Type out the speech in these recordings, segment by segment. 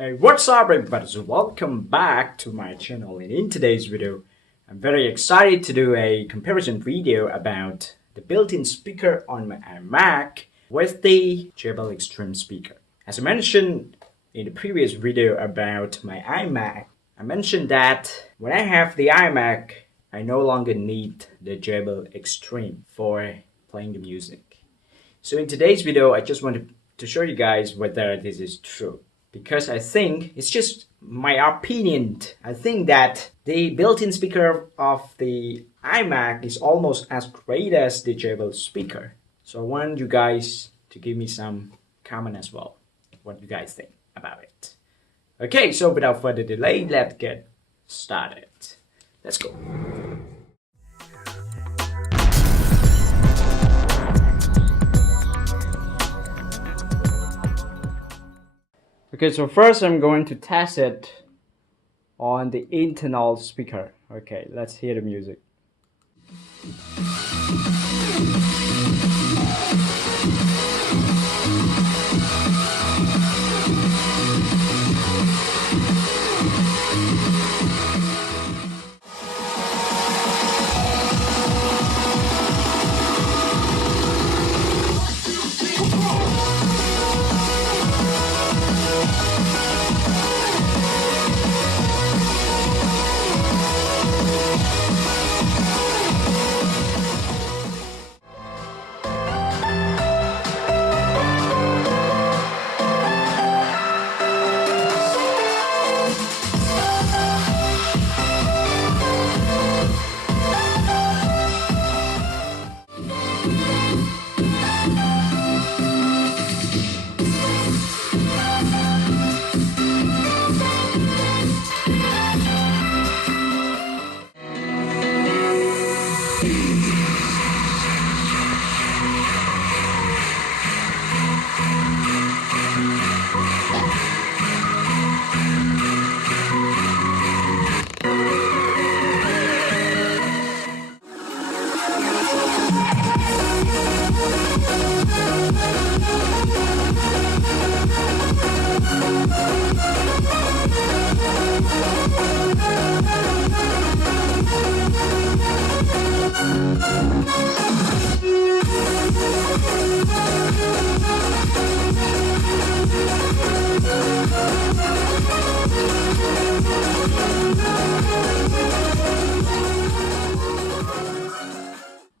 Hey, what's up everybody? So welcome back to my channel, and in today's video I'm very excited to do a comparison video about the built-in speaker on my iMac with the JBL Extreme speaker. As I mentioned in the previous video about my iMac, I mentioned that when I have the iMac I no longer need the JBL Extreme for playing the music. So in today's video I just wanted to show you guys whether this is true. Because I think, it's just my opinion, I think that the built-in speaker of the iMac is almost as great as the JBL speaker. So I want you guys to give me some comment as well, what you guys think about it. Okay, so without further delay, let's get started. Let's go. Okay, so first I'm going to test it on the internal speaker. Okay, let's hear the music.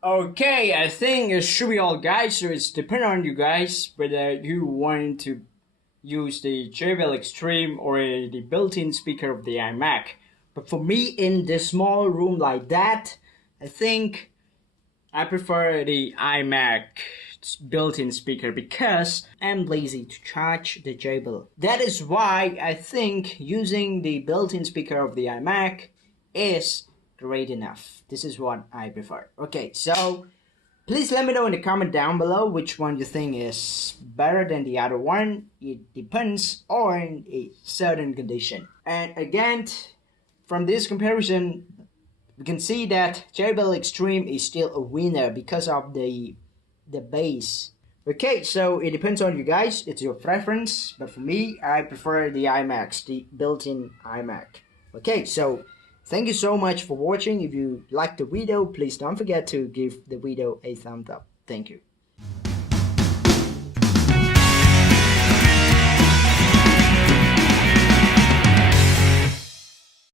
Okay, I think it should be all, guys. So it's depending on you guys whether you want to use the JBL Extreme or the built-in speaker of the iMac. But for me, in this small room like that, I think I prefer the iMac built-in speaker because I'm lazy to charge the JBL. That is why I think using the built-in speaker of the iMac is great enough. This is what I prefer. Okay, so please let me know in the comment down below which one you think is better than the other one. It depends on a certain condition. And again, from this comparison, we can see that JBL Extreme is still a winner because of the bass. Okay, so it depends on you guys. It's your preference. But for me, I prefer the iMac, the built-in iMac. Okay, so thank you so much for watching. If you liked the video, please don't forget to give the video a thumbs up. Thank you.